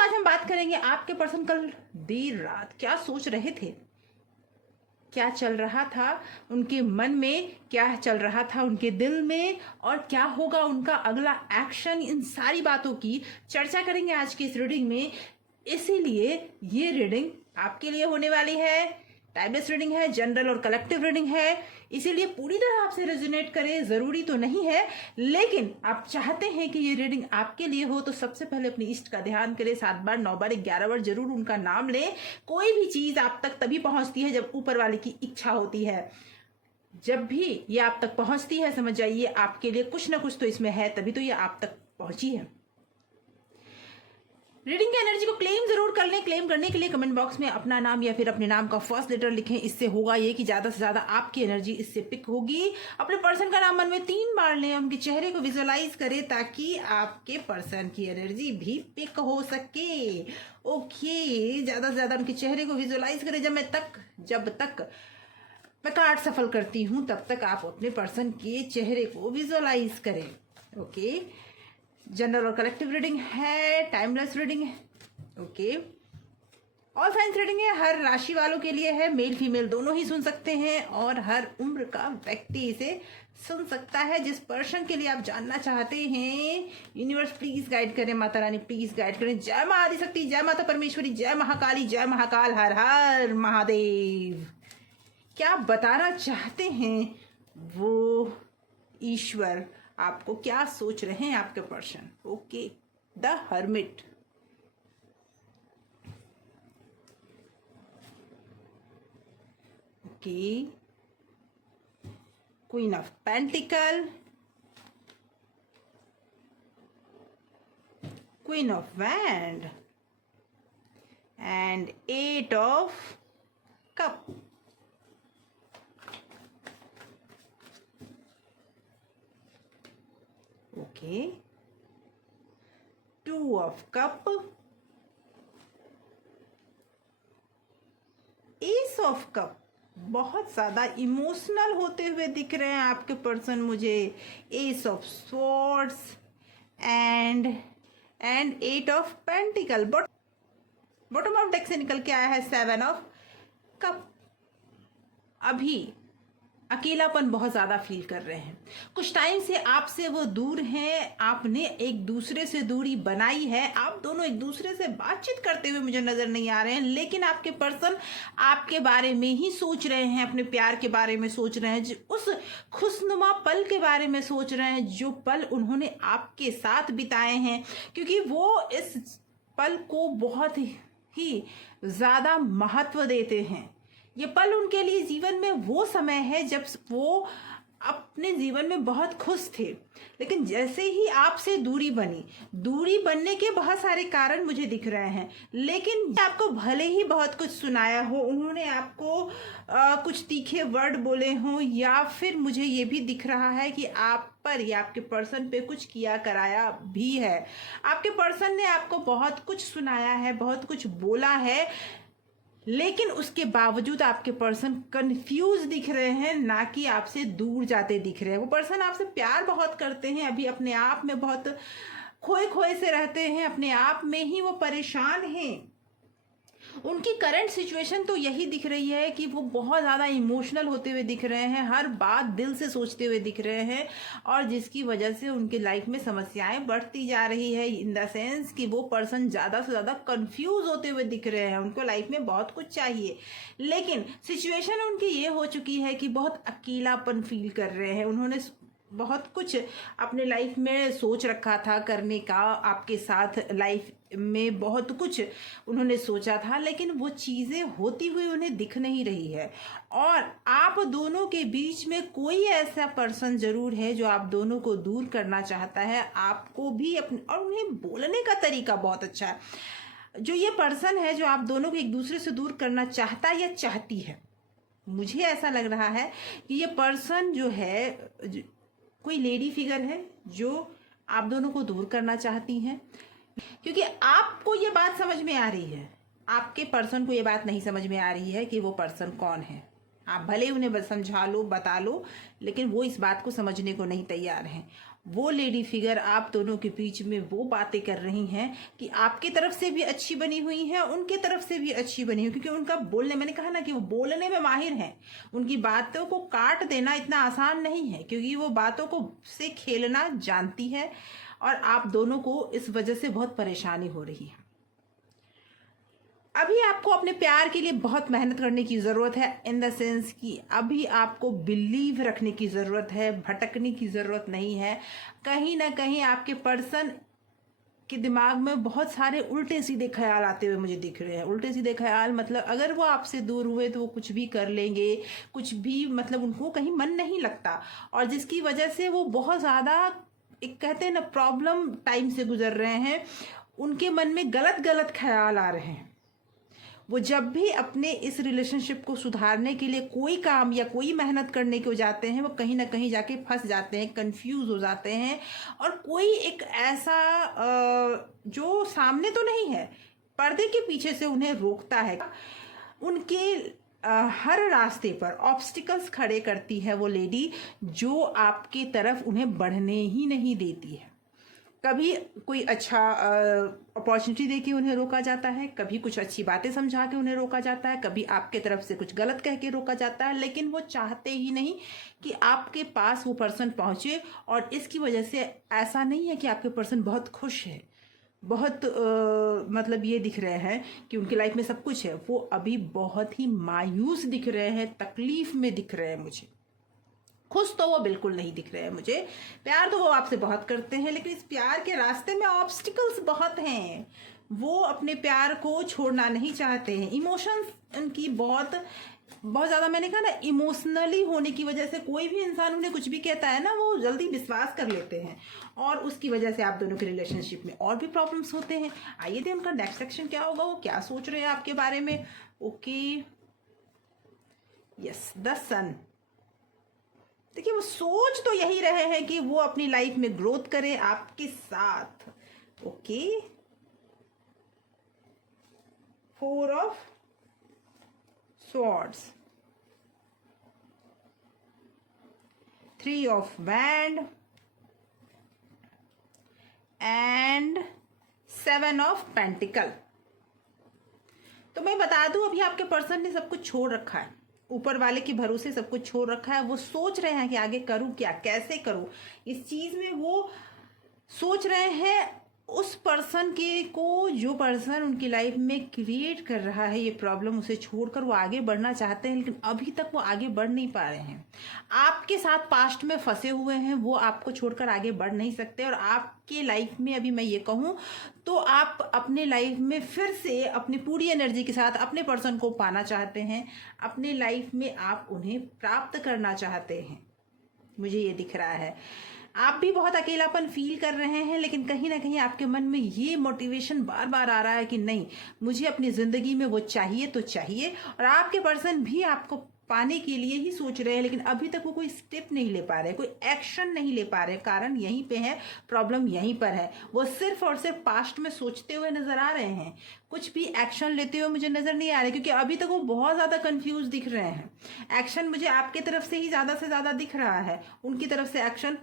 दोस्तों आज हम बात करेंगे आपके पर्सन कल देर रात क्या सोच रहे थे, क्या चल रहा था उनके मन में, क्या चल रहा था उनके दिल में, और क्या होगा उनका अगला एक्शन। इन सारी बातों की चर्चा करेंगे आज की इस रीडिंग में। इसीलिए ये रीडिंग आपके लिए होने वाली है। टाइमलेस रीडिंग है, जनरल और कलेक्टिव रीडिंग है, इसीलिए पूरी तरह आपसे रेजोनेट करे जरूरी तो नहीं है, लेकिन आप चाहते हैं कि ये रीडिंग आपके लिए हो तो सबसे पहले अपनी इष्ट का ध्यान करें। 7 बार 9 बार 11 बार जरूर उनका नाम लें। कोई भी चीज आप तक तभी पहुंचती है जब ऊपर वाले की इच्छा होती है। जब भी ये आप तक पहुंचती है समझ जाइए आपके लिए कुछ ना कुछ तो इसमें है, तभी तो ये आप तक पहुंची है। रीडिंग की एनर्जी को क्लेम जरूर कर लें। क्लेम करने के लिए कमेंट बॉक्स में अपना नाम या फिर अपने नाम का फर्स्ट लेटर लिखें। इससे होगा ये कि ज्यादा से ज्यादा आपकी एनर्जी इससे पिक होगी। अपने पर्सन का नाम मन में 3 बार लें, उनके चेहरे को विजुअलाइज करें ताकि आपके पर्सन की एनर्जी भी पिक हो सके। ओके, ज्यादा से ज्यादा उनके चेहरे को विजुअलाइज करें। जब तक मैं कार्ड सफल करती हूं तब तक आप अपने पर्सन के चेहरे को विजुअलाइज करें। ओके, जनरल और कलेक्टिव रीडिंग है, टाइमलेस रीडिंग है। ओके, ऑल साइंस रीडिंग है, हर राशि वालों के लिए है। मेल फीमेल दोनों ही सुन सकते हैं और हर उम्र का व्यक्ति इसे सुन सकता है। जिस पर्सन के लिए आप जानना चाहते हैं, यूनिवर्स प्लीज गाइड करें, माता रानी प्लीज गाइड करें। जय मां आदिशक्ति, जय माता परमेश्वरी, जय महाकाली, जय महाकाल, हर हर महादेव। क्या बताना चाहते हैं वो ईश्वर, आपको क्या सोच रहे हैं आपके person. Okay, the hermit. Okay, queen of pentacle, queen of wand and 8 of cup. Okay, 2 of cup, S of cup. बहुत ज्यादा इमोशनल होते हुए दिख रहे हैं आपके पर्सन मुझे। S of swords and 8 of pentacle. Bottom of deck से निकल के आया है 7 ऑफ कप। अभी अकेलापन बहुत ज्यादा फील कर रहे हैं। कुछ टाइम से आपसे वो दूर हैं, आपने एक दूसरे से दूरी बनाई है। आप दोनों एक दूसरे से बातचीत करते हुए मुझे नजर नहीं आ रहे हैं, लेकिन आपके पर्सन आपके बारे में ही सोच रहे हैं, अपने प्यार के बारे में सोच रहे हैं, उस खुशनुमा पल के बारे में सोच रहे हैं जो पल उन्होंने आपके साथ बिताए हैं, क्योंकि वो इस पल को बहुत ही ज्यादा महत्व देते हैं। ये पल उनके लिए जीवन में वो समय है जब वो अपने जीवन में बहुत खुश थे, लेकिन जैसे ही आपसे दूरी बनने के बहुत सारे कारण मुझे दिख रहे हैं, लेकिन आपको भले ही बहुत कुछ सुनाया हो, उन्होंने आपको कुछ तीखे वर्ड बोले हों, या फिर मुझे ये भी दिख रहा है कि आप पर या आपके पर्सन पे कुछ किया कराया भी है। आपके पर्सन ने आपको बहुत कुछ सुनाया है, बहुत कुछ बोला है, लेकिन उसके बावजूद आपके पर्सन कंफ्यूज दिख रहे हैं, ना कि आपसे दूर जाते दिख रहे हैं। वो पर्सन आपसे प्यार बहुत करते हैं, अभी अपने आप में बहुत खोए खोए से रहते हैं, अपने आप में ही वो परेशान हैं। उनकी करंट सिचुएशन तो यही दिख रही है कि वो बहुत ज़्यादा इमोशनल होते हुए दिख रहे हैं, हर बात दिल से सोचते हुए दिख रहे हैं, और जिसकी वजह से उनकी लाइफ में समस्याएं बढ़ती जा रही है। इन द सेंस कि वो पर्सन ज़्यादा से ज़्यादा कंफ्यूज होते हुए दिख रहे हैं। उनको लाइफ में बहुत कुछ चाहिए, लेकिन सिचुएशन उनकी ये हो चुकी है कि बहुत अकेलापन फील कर रहे हैं। उन्होंने बहुत कुछ अपने लाइफ में सोच रखा था करने का, आपके साथ लाइफ में बहुत कुछ उन्होंने सोचा था, लेकिन वो चीज़ें होती हुई उन्हें दिख नहीं रही है। और आप दोनों के बीच में कोई ऐसा पर्सन जरूर है जो आप दोनों को दूर करना चाहता है, आपको भी अपने, और उन्हें बोलने का तरीका बहुत अच्छा है। जो ये पर्सन है जो आप दोनों को एक दूसरे से दूर करना चाहता है या चाहती है, मुझे ऐसा लग रहा है कि ये पर्सन जो है कोई लेडी फिगर है जो आप दोनों को दूर करना चाहती हैं, क्योंकि आपको ये बात समझ में आ रही है, आपके पर्सन को ये बात नहीं समझ में आ रही है कि वो पर्सन कौन है। आप भले उन्हें समझा लो, बता लो, लेकिन वो इस बात को समझने को नहीं तैयार हैं। वो लेडी फिगर आप दोनों के बीच में वो बातें कर रही हैं कि आपकी तरफ से भी अच्छी बनी हुई है, उनके तरफ से भी अच्छी बनी हुई, क्योंकि उनका बोलने, मैंने कहा ना कि वो बोलने में माहिर हैं। उनकी बातों को काट देना इतना आसान नहीं है, क्योंकि वो बातों को से खेलना जानती है, और आप दोनों को इस वजह से बहुत परेशानी हो रही है। अभी आपको अपने प्यार के लिए बहुत मेहनत करने की ज़रूरत है, इन द सेंस कि अभी आपको बिलीव रखने की ज़रूरत है, भटकने की ज़रूरत नहीं है। कहीं ना कहीं आपके पर्सन के दिमाग में बहुत सारे उल्टे सीधे ख्याल आते हुए मुझे दिख रहे हैं। उल्टे सीधे ख्याल मतलब अगर वो आपसे दूर हुए तो वो कुछ भी कर लेंगे, कुछ भी, मतलब उनको कहीं मन नहीं लगता, और जिसकी वजह से वो बहुत ज़्यादा, एक कहते हैं ना, प्रॉब्लम टाइम से गुजर रहे हैं। उनके मन में गलत गलत ख्याल आ रहे हैं। वो जब भी अपने इस रिलेशनशिप को सुधारने के लिए कोई काम या कोई मेहनत करने को जाते हैं, वो कहीं ना कहीं जाके फंस जाते हैं, कंफ्यूज हो जाते हैं, और कोई एक ऐसा जो सामने तो नहीं है, पर्दे के पीछे से उन्हें रोकता है। उनके हर रास्ते पर ऑब्स्टिकल्स खड़े करती है वो लेडी, जो आपकी तरफ उन्हें बढ़ने ही नहीं देती है। कभी कोई अच्छा अपॉर्चुनिटी देके उन्हें रोका जाता है, कभी कुछ अच्छी बातें समझा के उन्हें रोका जाता है, कभी आपके तरफ से कुछ गलत कह के रोका जाता है, लेकिन वो चाहते ही नहीं कि आपके पास वो पर्सन पहुंचे। और इसकी वजह से ऐसा नहीं है कि आपके पर्सन बहुत खुश है, बहुत मतलब ये दिख रहे हैं कि उनकी लाइफ में सब कुछ है, वो अभी बहुत ही मायूस दिख रहे हैं, तकलीफ में दिख रहे हैं। मुझे खुश तो वो बिल्कुल नहीं दिख रहे हैं। मुझे प्यार तो वो आपसे बहुत करते हैं, लेकिन इस प्यार के रास्ते में ऑब्स्टिकल्स बहुत हैं। वो अपने प्यार को छोड़ना नहीं चाहते हैं। इमोशंस उनकी बहुत बहुत ज़्यादा, मैंने कहा ना, इमोशनली होने की वजह से कोई भी इंसान उन्हें कुछ भी कहता है ना, वो जल्दी विश्वास कर लेते हैं, और उसकी वजह से आप दोनों के रिलेशनशिप में और भी प्रॉब्लम्स होते हैं। आइए थे उनका नेक्स्ट सेक्शन क्या होगा, वो क्या सोच रहे हैं आपके बारे में। ओके, यस, द सन। देखिए, वो सोच तो यही रहे हैं कि वो अपनी लाइफ में ग्रोथ करें आपके साथ। Okay, 4 of swords, 3 of wand and 7 of pentacle. तो मैं बता दूं, अभी आपके पर्सन ने सब कुछ छोड़ रखा है, ऊपर वाले के भरोसे सब कुछ छोड़ रखा है। वो सोच रहे हैं कि आगे करूं क्या, कैसे करूं। इस चीज में वो सोच रहे हैं उस पर्सन के को, जो पर्सन उनकी लाइफ में क्रिएट कर रहा है ये प्रॉब्लम, उसे छोड़कर वो आगे बढ़ना चाहते हैं, लेकिन अभी तक वो आगे बढ़ नहीं पा रहे हैं। आपके साथ पास्ट में फंसे हुए हैं, वो आपको छोड़कर आगे बढ़ नहीं सकते। और आपके लाइफ में अभी मैं ये कहूँ तो आप अपने लाइफ में फिर से अपनी पूरी एनर्जी के साथ अपने पर्सन को पाना चाहते हैं। अपने लाइफ में आप उन्हें प्राप्त करना चाहते हैं, मुझे ये दिख रहा है। आप भी बहुत अकेलापन फील कर रहे हैं, लेकिन कहीं ना कहीं आपके मन में ये मोटिवेशन बार बार आ रहा है कि नहीं, मुझे अपनी ज़िंदगी में वो चाहिए तो चाहिए। और आपके पर्सन भी आपको पाने के लिए ही सोच रहे हैं, लेकिन अभी तक वो कोई स्टेप नहीं ले पा रहे, कोई एक्शन नहीं ले पा रहे। कारण यहीं पे है, प्रॉब्लम यहीं पर है। वो सिर्फ और सिर्फ पास्ट में सोचते हुए नजर आ रहे हैं, कुछ भी एक्शन लेते हुए मुझे नजर नहीं आ रहे, क्योंकि अभी तक वो बहुत ज़्यादा कंफ्यूज दिख रहे हैं। एक्शन मुझे आपके तरफ से ही ज़्यादा से ज़्यादा दिख रहा है, उनकी तरफ से एक्शन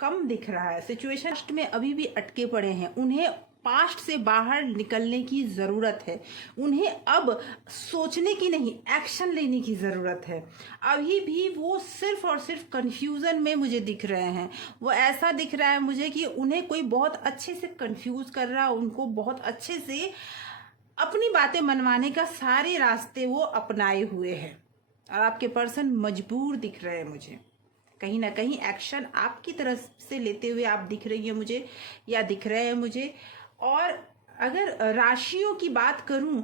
कम दिख रहा है। सिचुएशन में अभी भी अटके पड़े हैं, उन्हें पास्ट से बाहर निकलने की ज़रूरत है। उन्हें अब सोचने की नहीं, एक्शन लेने की ज़रूरत है। अभी भी वो सिर्फ और सिर्फ कंफ्यूजन में मुझे दिख रहे हैं। वो ऐसा दिख रहा है मुझे कि उन्हें कोई बहुत अच्छे से कंफ्यूज कर रहा है, उनको बहुत अच्छे से अपनी बातें मनवाने का सारे रास्ते वो अपनाए हुए हैं, और आपके पर्सन मजबूर दिख रहे हैं मुझे। कहीं ना कहीं एक्शन आपकी तरफ से लेते हुए आप दिख रही है मुझे, या दिख रहे हैं मुझे। और अगर राशियों की बात करूं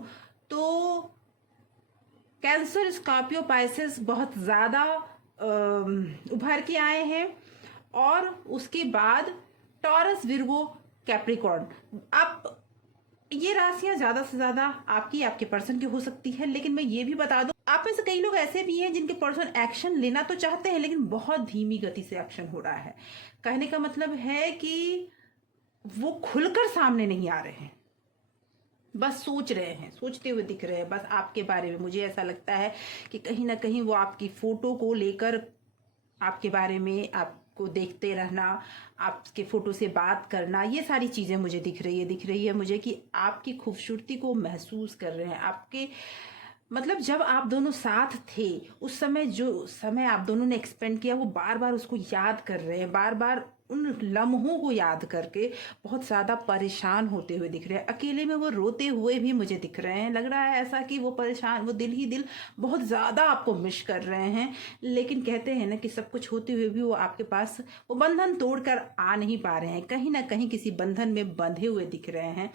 तो कैंसर, स्कॉर्पियो, पाइसेस बहुत ज़्यादा उभर के आए हैं, और उसके बाद टॉरस, विर्गो, कैप्रिकॉर्न। आप ये राशियां ज़्यादा से ज़्यादा आपके पर्सन की हो सकती है। लेकिन मैं ये भी बता दूं, आप में से कई लोग ऐसे भी हैं जिनके पर्सन एक्शन लेना तो चाहते हैं, लेकिन बहुत धीमी गति से एक्शन हो रहा है। कहने का मतलब है कि वो खुलकर सामने नहीं आ रहे हैं, बस सोच रहे हैं, सोचते हुए दिख रहे हैं बस आपके बारे में। मुझे ऐसा लगता है कि कहीं ना कहीं वो आपकी फोटो को लेकर आपके बारे में, आप को देखते रहना, आपके फ़ोटो से बात करना, ये सारी चीज़ें मुझे दिख रही है मुझे कि आपकी खूबसूरती को महसूस कर रहे हैं। आपके मतलब जब आप दोनों साथ थे उस समय, जो समय आप दोनों ने एक्सपेंड किया, वो बार बार उसको याद कर रहे हैं, बार बार उन लम्हों को याद करके बहुत ज़्यादा परेशान होते हुए दिख रहे हैं। अकेले में वो रोते हुए भी मुझे दिख रहे हैं। लग रहा है ऐसा कि वो परेशान, वो दिल ही दिल बहुत ज़्यादा आपको मिस कर रहे हैं। लेकिन कहते हैं ना कि सब कुछ होते हुए भी वो आपके पास वो बंधन तोड़कर आ नहीं पा रहे हैं, कहीं ना कहीं किसी बंधन में बंधे हुए दिख रहे हैं,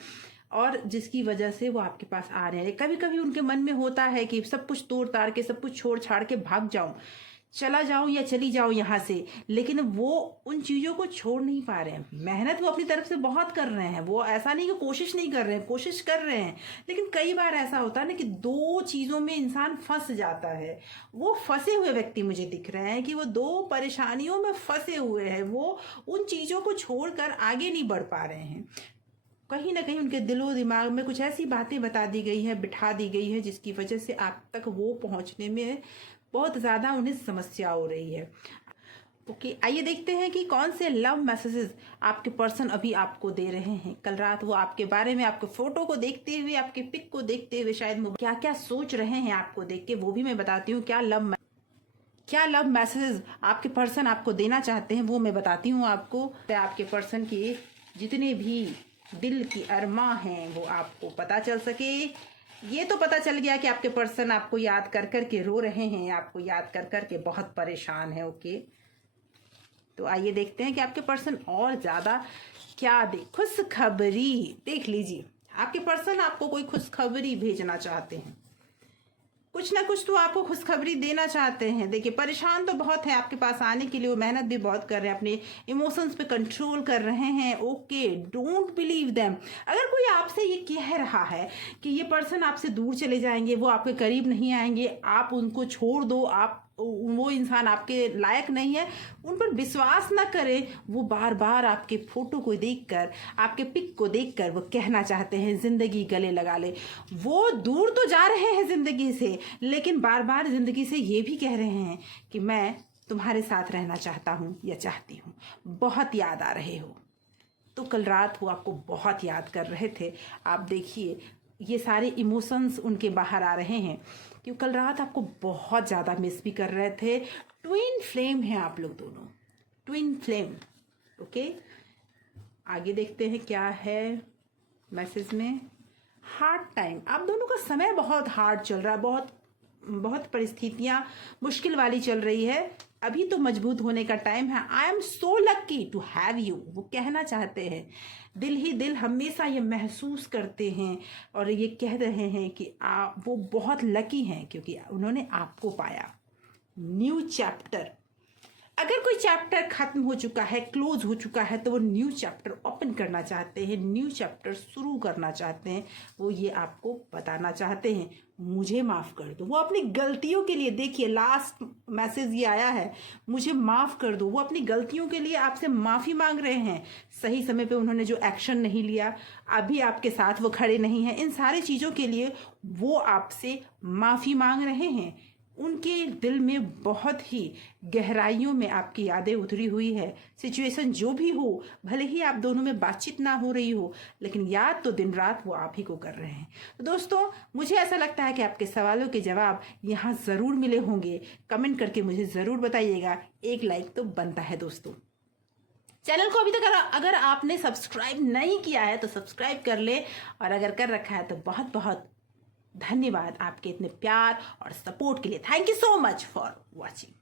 और जिसकी वजह से वो आपके पास आ रहे हैं। कभी कभी उनके मन में होता है कि सब कुछ तोड़ ताड़ के, सब कुछ छोड़ छाड़ के भाग जाऊं, चला जाऊं या चली जाऊं यहाँ से, लेकिन वो उन चीज़ों को छोड़ नहीं पा रहे हैं। मेहनत वो अपनी तरफ से बहुत कर रहे हैं, वो ऐसा नहीं कि कोशिश नहीं कर रहे हैं, कोशिश कर रहे हैं, लेकिन कई बार ऐसा होता है ना कि दो चीज़ों में इंसान फंस जाता है। वो फंसे हुए व्यक्ति मुझे दिख रहे हैं कि वो दो परेशानियों में फंसे हुए हैं, वो उन चीज़ों को छोड़कर आगे नहीं बढ़ पा रहे हैं। कहीं ना कहीं उनके दिलो दिमाग में कुछ ऐसी बातें बता दी गई है, बिठा दी गई है, जिसकी वजह से आप तक वो पहुंचने में बहुत ज़्यादा उन्हें समस्या हो रही है। ओके, आइए देखते हैं कि कौन से लव मैसेजेस आपके पर्सन अभी आपको दे रहे हैं। कल रात वो आपके बारे में, आपके फोटो को देखते हुए, आपके पिक को देखते हुए शायद क्या क्या सोच रहे हैं आपको देख के, वो भी मैं बताती हूँ। क्या लव मैसेजेस आपके पर्सन आपको देना चाहते हैं वो मैं बताती हूँ आपको। आपके पर्सन के जितने भी दिल की अरमां हैं वो आपको पता चल सके। ये तो पता चल गया कि आपके पर्सन आपको याद कर कर के रो रहे हैं, आपको याद कर कर के बहुत परेशान है। ओके, तो आइए देखते हैं कि आपके पर्सन और ज़्यादा क्या दे। खुशखबरी देख लीजिए, आपके पर्सन आपको कोई खुशखबरी भेजना चाहते हैं, कुछ ना कुछ तो आपको खुशखबरी देना चाहते हैं। देखिए, परेशान तो बहुत है आपके पास आने के लिए, वो मेहनत भी बहुत कर रहे हैं, अपने इमोशंस पे कंट्रोल कर रहे हैं। Okay, don't believe them. अगर कोई आपसे ये कह रहा है कि ये पर्सन आपसे दूर चले जाएंगे, वो आपके करीब नहीं आएंगे, आप उनको छोड़ दो, आप वो इंसान आपके लायक नहीं है, उन पर विश्वास ना करें। वो बार बार आपके फोटो को देखकर, आपके पिक को देखकर वो कहना चाहते हैं जिंदगी गले लगा ले। वो दूर तो जा रहे हैं जिंदगी से, लेकिन बार बार जिंदगी से ये भी कह रहे हैं कि मैं तुम्हारे साथ रहना चाहता हूँ या चाहती हूँ, बहुत याद आ रहे हो। तो कल रात वो आपको बहुत याद कर रहे थे। आप देखिए, ये सारे इमोशंस उनके बाहर आ रहे हैं क्योंकि कल रात आपको बहुत ज़्यादा मिस भी कर रहे थे। ट्विन फ्लेम हैं आप लोग दोनों, ट्विन फ्लेम। ओके, आगे देखते हैं क्या है मैसेज में। हार्ड टाइम, आप दोनों का समय बहुत हार्ड चल रहा है, बहुत परिस्थितियाँ मुश्किल वाली चल रही है। अभी तो मजबूत होने का टाइम है। I am so lucky to have you, वो कहना चाहते हैं। दिल ही दिल हमेशा ये महसूस करते हैं और ये कह रहे हैं कि वो बहुत लकी हैं क्योंकि उन्होंने आपको पाया। न्यू चैप्टर, अगर कोई चैप्टर खत्म हो चुका है, क्लोज हो चुका है, तो वो न्यू चैप्टर ओपन करना चाहते हैं, न्यू चैप्टर शुरू करना चाहते हैं। वो ये आपको बताना चाहते हैं, मुझे माफ़ कर दो। वो अपनी गलतियों के लिए, देखिए लास्ट मैसेज ये आया है, मुझे माफ़ कर दो। वो अपनी गलतियों के लिए आपसे माफ़ी मांग रहे हैं। सही समय पे उन्होंने जो एक्शन नहीं लिया, अभी आपके साथ वो खड़े नहीं हैं, इन सारी चीज़ों के लिए वो आपसे माफ़ी मांग रहे हैं। उनके दिल में बहुत ही गहराइयों में आपकी यादें उतरी हुई है। सिचुएशन जो भी हो, भले ही आप दोनों में बातचीत ना हो रही हो, लेकिन याद तो दिन रात वो आप ही को कर रहे हैं। तो दोस्तों, मुझे ऐसा लगता है कि आपके सवालों के जवाब यहाँ ज़रूर मिले होंगे। कमेंट करके मुझे ज़रूर बताइएगा। एक लाइक तो बनता है दोस्तों। चैनल को अभी तक अगर आपने सब्सक्राइब नहीं किया है तो सब्सक्राइब कर ले, और अगर कर रखा है तो बहुत बहुत धन्यवाद आपके इतने प्यार और सपोर्ट के लिए। Thank you so much for watching.